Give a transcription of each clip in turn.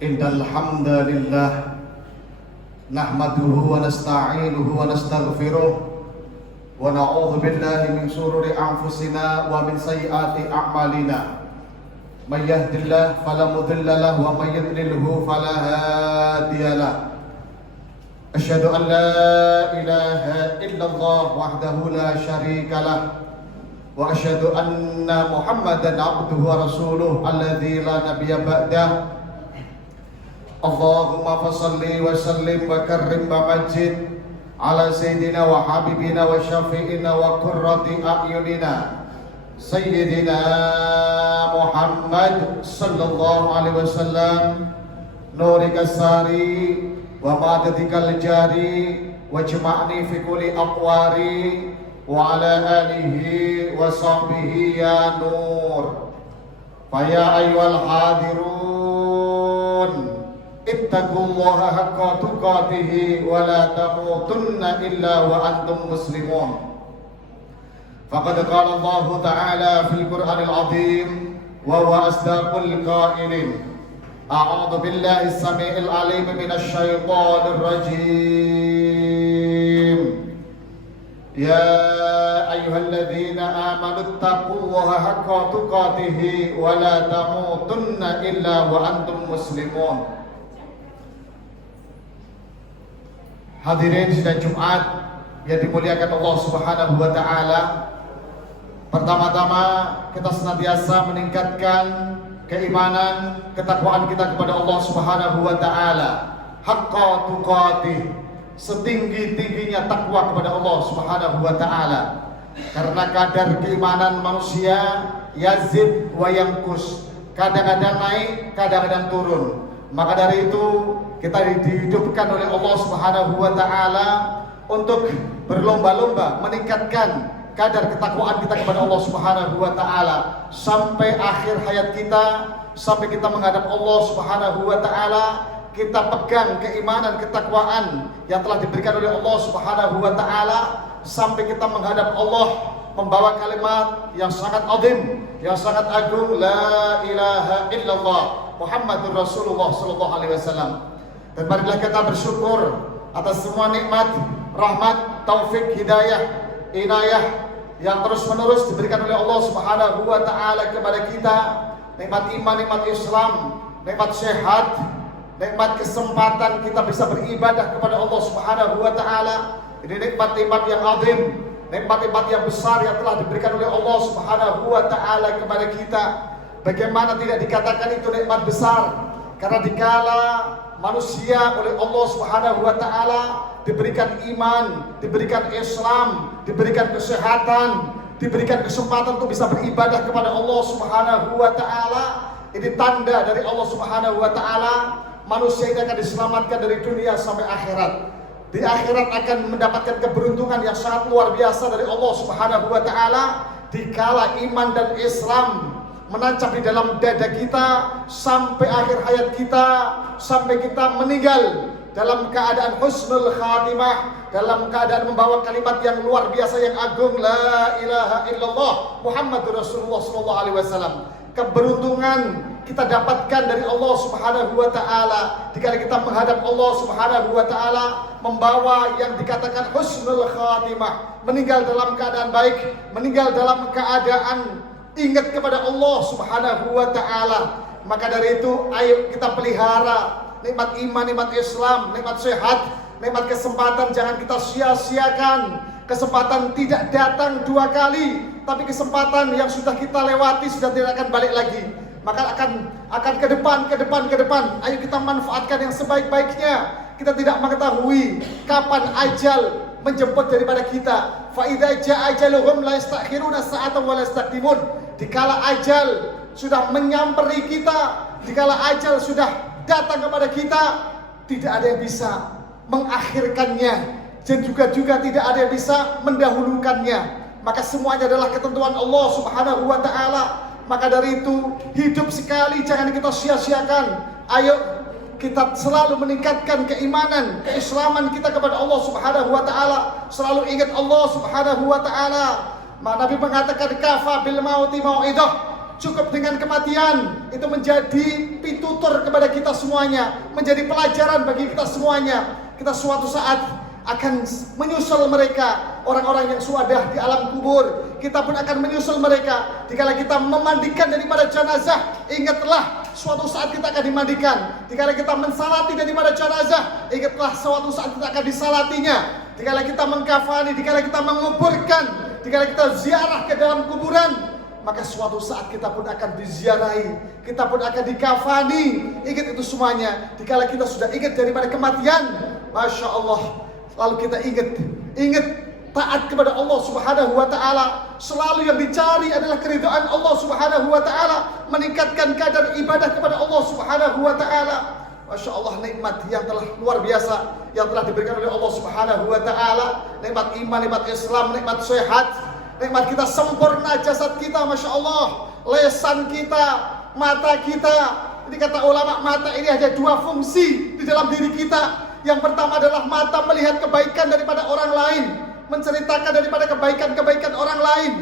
Innal hamdalillah nahmaduhu wa nasta'inuhu wa nastaghfiruh wa na'udzu billahi min shururi anfusina wa min sayyiati a'malina. May yahdihillahu fala mudilla lahu wa may yudlilhu fala hadiya lahu. Asyhadu an la ilaha illallah wahdahu la syarika lahu wa asyhadu anna Muhammadan abduhu wa rasuluh alladzi la nabiyya ba'dahu. Allahumma fasalli wa sallim wa karrim wa majid ala sayyidina wa habibina wa syafi'ina wa qurrati a'yunina sayyidina Muhammad sallallahu alaihi wasallam nurika sari wa madadikal jari wa jama'ni fi kulli aqwari wa ala alihi wa sahbihi ya nur. Faya ayyuhal hadirun ittaqullaha haqqa tuqatih wa la tamutunna illa wa antum muslimun. Faqad qala Allah Ta'ala fil Qur'anil Azim wa huwa asdaqul qailin. A'udzu billahi as-sami'il 'alim minasy syaithanir rajim. Ya ayyuhalladzina amanu taqullaha haqqa tuqatih wa la tamutunna illa wa antum muslimun. Hadirin sidang Jumat yang dimuliakan Allah Subhanahu wa taala. Pertama-tama kita senantiasa meningkatkan keimanan, ketakwaan kita kepada Allah Subhanahu wa taala. Haqqa tuqatih, setinggi-tingginya takwa kepada Allah Subhanahu wa taala. Karena kadar keimanan manusia yazid wa yanqus, kadang-kadang naik, kadang-kadang turun. Maka dari itu kita dihidupkan oleh Allah Subhanahu wa taala untuk berlomba-lomba meningkatkan kadar ketakwaan kita kepada Allah Subhanahu wa taala sampai akhir hayat kita, sampai kita menghadap Allah Subhanahu wa taala. Kita pegang keimanan, ketakwaan yang telah diberikan oleh Allah Subhanahu wa taala sampai kita menghadap Allah membawa kalimat yang sangat azim, yang sangat agung, la ilaha illallah Muhammadur Rasulullah sallallahu alaihi wasallam. Dan marilah kita bersyukur atas semua nikmat, rahmat, taufik, hidayah, inayah yang terus-menerus diberikan oleh Allah Subhanahu wa taala kepada kita. Nikmat iman, nikmat Islam, nikmat sehat, nikmat kesempatan kita bisa beribadah kepada Allah Subhanahu wa taala. Ini nikmat-nikmat yang azim, nikmat-nikmat yang besar yang telah diberikan oleh Allah Subhanahu wa taala kepada kita. Bagaimana tidak dikatakan itu nikmat besar? Karena dikala manusia oleh Allah Subhanahu wa taala diberikan iman, diberikan Islam, diberikan kesehatan, diberikan kesempatan untuk bisa beribadah kepada Allah Subhanahu wa taala. Ini tanda dari Allah Subhanahu wa taala, manusia ini akan diselamatkan dari dunia sampai akhirat. Di akhirat akan mendapatkan keberuntungan yang sangat luar biasa dari Allah Subhanahu wa taala dikala iman dan Islam menancap di dalam dada kita sampai akhir hayat kita, sampai kita meninggal dalam keadaan husnul khatimah, dalam keadaan membawa kalimat yang luar biasa yang agung, la ilaha illallah Muhammadur Rasulullah sallallahu alaihi wasallam. Keberuntungan kita dapatkan dari Allah Subhanahu wa taala jika kita menghadap Allah Subhanahu wa taala membawa yang dikatakan husnul khatimah, meninggal dalam keadaan baik, meninggal dalam keadaan ingat kepada Allah Subhanahu wa taala. Maka dari itu ayo kita pelihara nikmat iman, nikmat Islam, nikmat sehat, nikmat kesempatan. Jangan kita sia-siakan. Kesempatan tidak datang dua kali, tapi kesempatan yang sudah kita lewati sudah tidak akan balik lagi. Maka akan ke depan. Ayo kita manfaatkan yang sebaik-baiknya. Kita tidak mengetahui kapan ajal menjemput daripada kita. Fa idza jaa ajaluhum la yastakhiruna sa'atan wa la yastaqdimun. Dikala ajal sudah menyamperi kita, dikala ajal sudah datang kepada kita, tidak ada yang bisa mengakhirkannya, dan juga tidak ada yang bisa mendahulukannya. Maka semuanya adalah ketentuan Allah Subhanahu wa taala. Maka dari itu hidup sekali jangan kita sia-siakan. Ayo kita selalu meningkatkan keimanan, keislaman kita kepada Allah Subhanahu wa taala. Selalu ingat Allah Subhanahu wa taala. Nabi mengatakan kafa bil mauti mau'idah. cukup dengan kematian. Itu menjadi pitutur kepada kita semuanya, menjadi pelajaran bagi kita semuanya. Kita suatu saat akan menyusul mereka, orang-orang yang sudah di alam kubur. Kita pun akan menyusul mereka. Dikala kita memandikan daripada jenazah, ingatlah suatu saat kita akan dimandikan. Dikala kita mensalati daripada jenazah, ingatlah suatu saat kita akan disalatinya. Dikala kita mengkafani, dikala kita menguburkan, dikala kita ziarah ke dalam kuburan, maka suatu saat kita pun akan diziarahi, kita pun akan dikafani. Ingat itu semuanya. Dikala kita sudah ingat daripada kematian, Masya Allah, lalu kita ingat taat kepada Allah Subhanahu wa ta'ala. Selalu yang dicari adalah keridhaan Allah Subhanahu wa ta'ala, meningkatkan kadar ibadah kepada Allah Subhanahu wa ta'ala. Masya Allah, nikmat yang telah luar biasa yang telah diberikan oleh Allah Subhanahu wa ta'ala. Nikmat iman, nikmat Islam, nikmat sehat, nikmat kita sempurna jasad kita, Masya Allah. Lesan kita, mata kita. Ini kata ulama, mata ini ada dua fungsi di dalam diri kita. Yang pertama adalah mata melihat kebaikan daripada orang lain, menceritakan daripada kebaikan-kebaikan orang lain.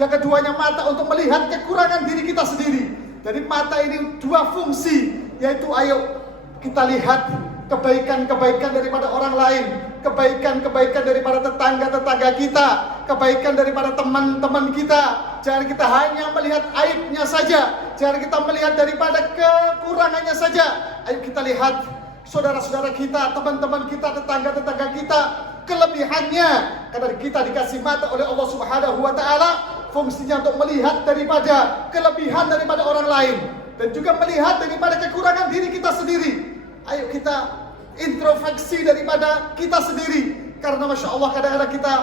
Yang keduanya mata untuk melihat kekurangan diri kita sendiri. Jadi mata ini dua fungsi, yaitu ayo kita lihat kebaikan-kebaikan daripada orang lain, kebaikan-kebaikan daripada tetangga-tetangga kita, kebaikan daripada teman-teman kita. Jangan kita hanya melihat aibnya saja, jangan kita melihat daripada kekurangannya saja. Ayo kita lihat saudara-saudara kita, teman-teman kita, tetangga-tetangga kita, kelebihannya. Karena kita dikasih mata oleh Allah Subhanahu wa ta'ala, fungsinya untuk melihat daripada kelebihan daripada orang lain, dan juga melihat daripada kekurangan diri kita sendiri. Ayo kita introspeksi daripada kita sendiri. Karena Masya Allah, kadang-kadang kita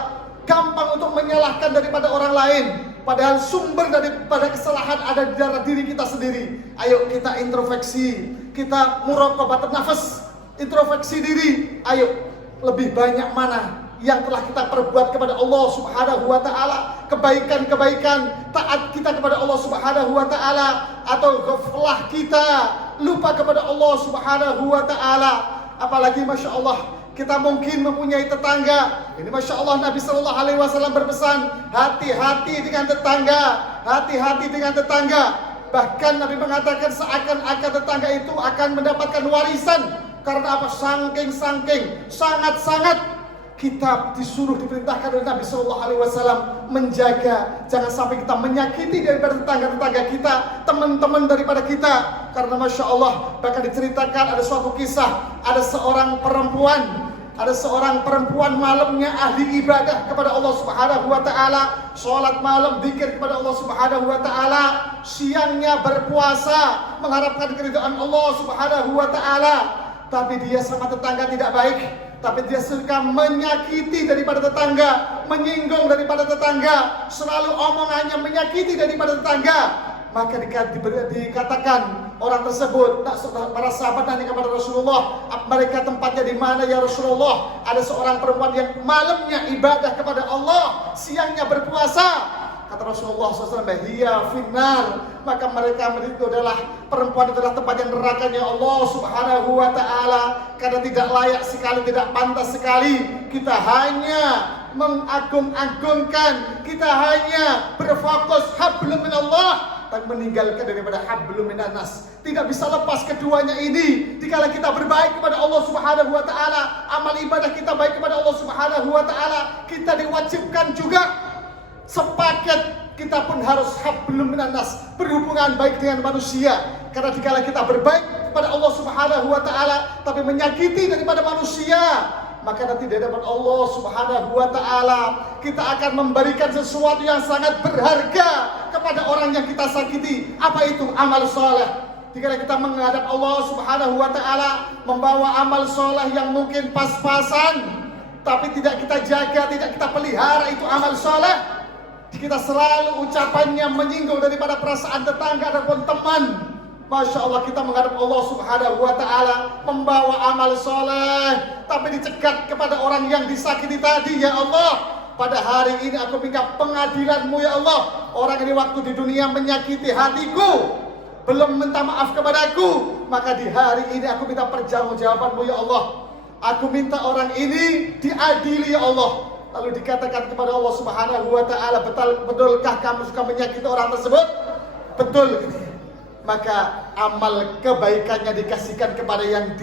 gampang untuk menyalahkan daripada orang lain, padahal sumber daripada kesalahan ada di dalam diri kita sendiri. Ayo kita introspeksi, kita muraqabah nafas, introspeksi diri. Ayo lebih banyak mana yang telah kita perbuat kepada Allah Subhanahu wa ta'ala, kebaikan-kebaikan, taat kita kepada Allah Subhanahu wa ta'ala, atau ghaflah kita, lupa kepada Allah Subhanahu wa ta'ala. Apalagi Masya Allah, kita mungkin mempunyai tetangga. Ini Masya Allah, Nabi Sallallahu Alaihi Wasallam berpesan, hati-hati dengan tetangga, hati-hati dengan tetangga. Bahkan Nabi mengatakan seakan-akan tetangga itu akan mendapatkan warisan. Karena apa? Sangat-sangat kita disuruh, diperintahkan oleh Nabi Sallallahu Alaihi Wasallam menjaga, jangan sampai kita menyakiti daripada tetangga-tetangga kita, teman-teman daripada kita. Karena Masya Allah, bahkan diceritakan ada suatu kisah, ada seorang perempuan malamnya ahli ibadah kepada Allah Subhanahu wa ta'ala, sholat malam, zikir kepada Allah Subhanahu wa ta'ala, siangnya berpuasa mengharapkan keridhaan Allah Subhanahu wa ta'ala. Tapi dia sama tetangga tidak baik, tapi dia suka menyakiti daripada tetangga, menyinggung daripada tetangga, selalu omongannya menyakiti daripada tetangga. Maka dikatakan orang tersebut, para sahabat nanya kepada Rasulullah, mereka tempatnya di mana ya Rasulullah? Ada seorang perempuan yang malamnya ibadah kepada Allah, siangnya berpuasa. Kata Rasulullah SAW, hiya finnar, maka mereka itu adalah perempuan, itu adalah tempat yang nerakanya Allah Subhanahu wa ta'ala. Karena tidak layak sekali, tidak pantas sekali kita hanya mengagung-agungkan, kita hanya berfokus hablum minallah, tapi meninggalkan daripada hablum minannas. Tidak bisa lepas keduanya ini. Dikala kita berbaik kepada Allah Subhanahu wa ta'ala, amal ibadah kita baik kepada Allah Subhanahu wa ta'ala, kita diwajibkan juga sepaket kita pun harus hablum minannas, berhubungan baik dengan manusia. Karena dikala kita berbaik kepada Allah Subhanahu wa ta'ala tapi menyakiti daripada manusia, maka nanti di hadapan Allah Subhanahu wa ta'ala kita akan memberikan sesuatu yang sangat berharga kepada orang yang kita sakiti. Apa itu? Amal soleh. Dikala kita menghadap Allah Subhanahu wa ta'ala membawa amal soleh yang mungkin pas-pasan, tapi tidak kita jaga, tidak kita pelihara itu amal soleh, kita selalu ucapannya menyinggung daripada perasaan tetangga ataupun teman, Masya Allah, kita menghadap Allah Subhanahu wa ta'ala membawa amal soleh, tapi dicegat kepada orang yang disakiti tadi. Ya Allah, pada hari ini aku minta pengadilan-Mu ya Allah. Orang ini waktu di dunia menyakiti hatiku, belum minta maaf kepadaku, maka di hari ini aku minta pertanggungjawaban-Mu ya Allah. Aku minta orang ini diadili ya Allah. Lalu dikatakan kepada Allah Subhanahu wa ta'ala, betulkah kamu suka menyakiti orang tersebut? betul, maka amal kebaikannya dikasihkan kepada yang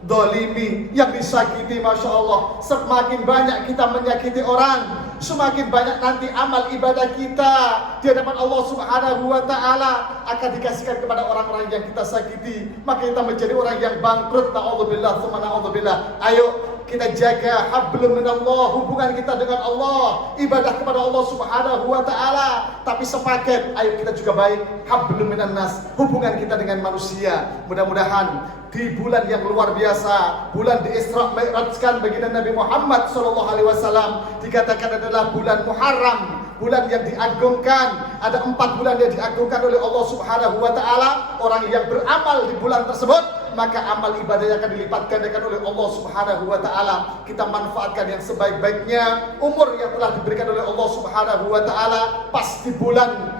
dolimi, yang disakiti. Masya Allah, semakin banyak kita menyakiti orang, semakin banyak nanti amal ibadah kita di hadapan Allah Subhanahu wa Ta'ala akan dikasihkan kepada orang-orang yang kita sakiti. Maka kita menjadi orang yang bangkrut. Na'udzubillah, tsumma na'udzubillah. Ayo kita jaga hablum minallah, hubungan kita dengan Allah, ibadah kepada Allah Subhanahu wa Ta'ala. Tapi sepaket, ayo kita juga baik hablum minan nas, hubungan kita dengan manusia. Mudah-mudahan di bulan yang luar biasa, bulan di Isra Mi'rajkan baginda Nabi Muhammad SAW, dikatakan adalah bulan Muharram, bulan yang diagungkan. Ada 4 bulan yang diagungkan oleh Allah Subhanahu wa Ta'ala. Orang yang beramal di bulan tersebut, maka amal ibadahnya akan dilipat gandakan oleh Allah Subhanahu wa Ta'ala. Kita manfaatkan yang sebaik-baiknya. Umur yang telah diberikan oleh Allah Subhanahu wa Ta'ala pas di bulan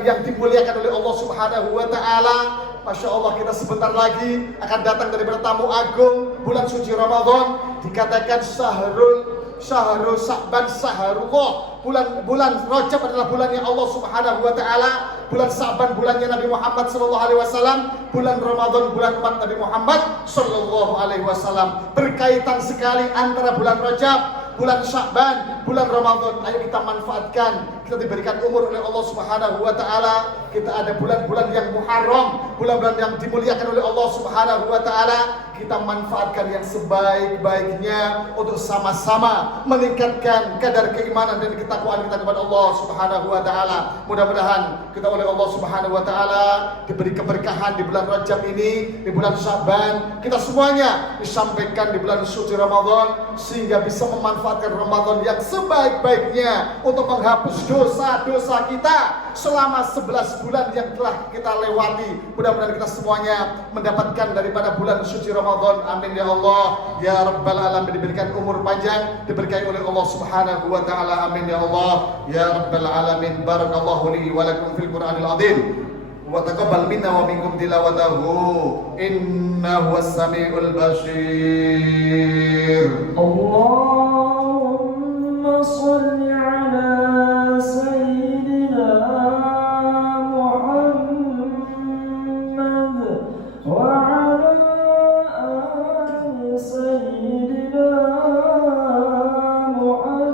yang dimuliakan oleh Allah Subhanahu wa Ta'ala. Masya Allah, kita sebentar lagi akan datang daripada tamu agung bulan suci Ramadan. Dikatakan Syahrul Sa'ban Syahrullah. Bulan Rajab adalah bulannya Allah Subhanahu wa Ta'ala. Bulan Sa'ban bulannya Nabi Muhammad sallallahu alaihi wasallam. Bulan Ramadan bulan umat Nabi Muhammad sallallahu alaihi wasallam. Berkaitan sekali antara bulan Rajab, bulan Sya'ban, bulan Ramadan. Ayo kita manfaatkan. Kita diberikan umur oleh Allah Subhanahu wa Ta'ala. Kita ada bulan-bulan yang Muharram, bulan-bulan yang dimuliakan oleh Allah Subhanahu wa Ta'ala. Kita manfaatkan yang sebaik-baiknya untuk sama-sama meningkatkan kadar keimanan dan ketakwaan kita kepada Allah Subhanahu wa Ta'ala. Mudah-mudahan kita oleh Allah Subhanahu wa Ta'ala diberi keberkahan di bulan Rajab ini, di bulan Sya'ban. Kita semuanya disampaikan di bulan suci Ramadan, sehingga bisa memanfaatkan Ramadan yang sebaik-baiknya untuk menghapus dosa-dosa kita selama 11 bulan yang telah kita lewati. Mudah-mudahan kita semuanya mendapatkan daripada bulan suci Ramadan. Amin ya Allah ya Rabbal Alamin. Diberikan umur panjang, diberkahi oleh Allah Subhanahu wa Ta'ala. Amin ya Allah ya Rabbal Alamin. Barakallahu li wa lakum fil Qur'anil azim wa taqabbal minna wa minkum tilawatahu innahu was-sami'ul basir. Allahumma shalli ala sayyidina Muhammad wa ala ali sayyidina Muhammad.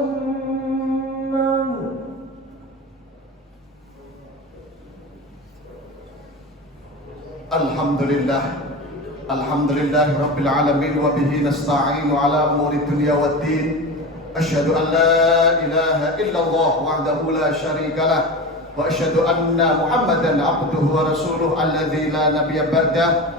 Alhamdulillah Rabbil Alamin wa bihi nasta'inu ala umuri dunya waddin. Asyhadu an la ilaha illallah wahdahu la syarika lah wa asyhadu anna Muhammadan abduhu wa rasuluh alladzi la nabiyya ba'dah.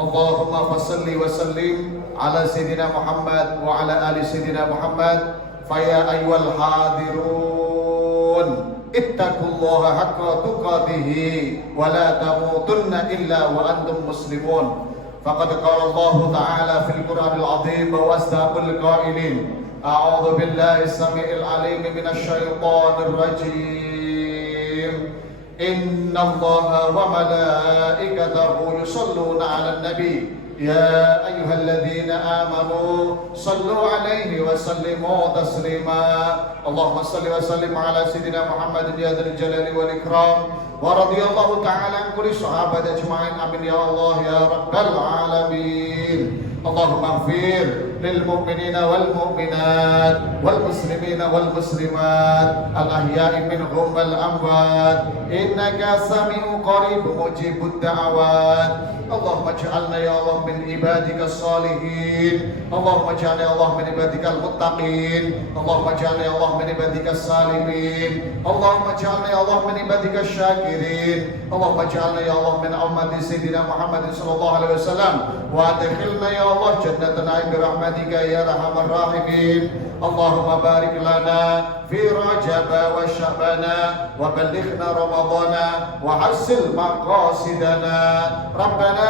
Allahumma fassalli wa sallim ala sayyidina Muhammad wa ala ali sayyidina Muhammad. Faya ayyuhal hadirun, ittaqullaha haqqa tuqatih wa la tamutunna illa wa antum muslimun. Faqad qala Allah Ta'ala fil Qur'anil azim wa asdaqul qailin. A'udzu billahi as-sami'il 'alim minasy syaithanir rajim. Innallaha wa malaikatahu yusholluna 'alan nabi. Ya ayyuhalladzina amanu sallu 'alaihi wa sallimu taslima. Allahumma salli wa sallim 'ala sayyidina Muhammadin ya dzal jalali wal ikram. Wa radiyallahu ta'ala an kulli sahabat ajma'in. Amin ya Allah ya Rabbal alamin. Allahumma ighfir lil mu'minina wal mu'minat wal muslimina wal muslimat al ahya'i minhum wal amwat innaka sami'un qaribun mujibud da'awat. Allahumma ij'alna ya Allah min ibadika salihin. Allahumma ij'alna ya Allah min ibadikal muttaqin. Allahumma ij'alna ya Allah min ibadikas salimin. Allahumma ij'alna ya Allah min ibadikash syakirin. Allahumma ij'alna ya Allah min ummati sayyidina Muhammadin sallallahu alaihi wasallam wa adkhilna ya Allah jannatan 'ain bi rahmatika ya arhamar rahimin. Allahumma barik lana fi Rajab wa Sya'bana wa ballighna Ramadana wa hasil maqasidana. Rabbana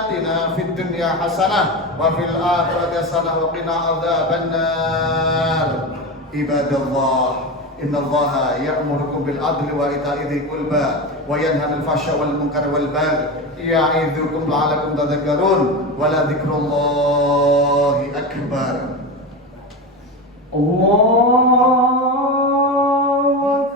atina fid dunya hasanah wa fil akhirati hasanah wa qina adzabannar. Ibadallah, innallaha ya'murukum bil adli wa ita'i dzil qurba wa yanha 'anil fahsya'i wal munkari wal baghi ya'idzukum la'allakum tadhakkarun wa la dzikrullahi akbar. Allah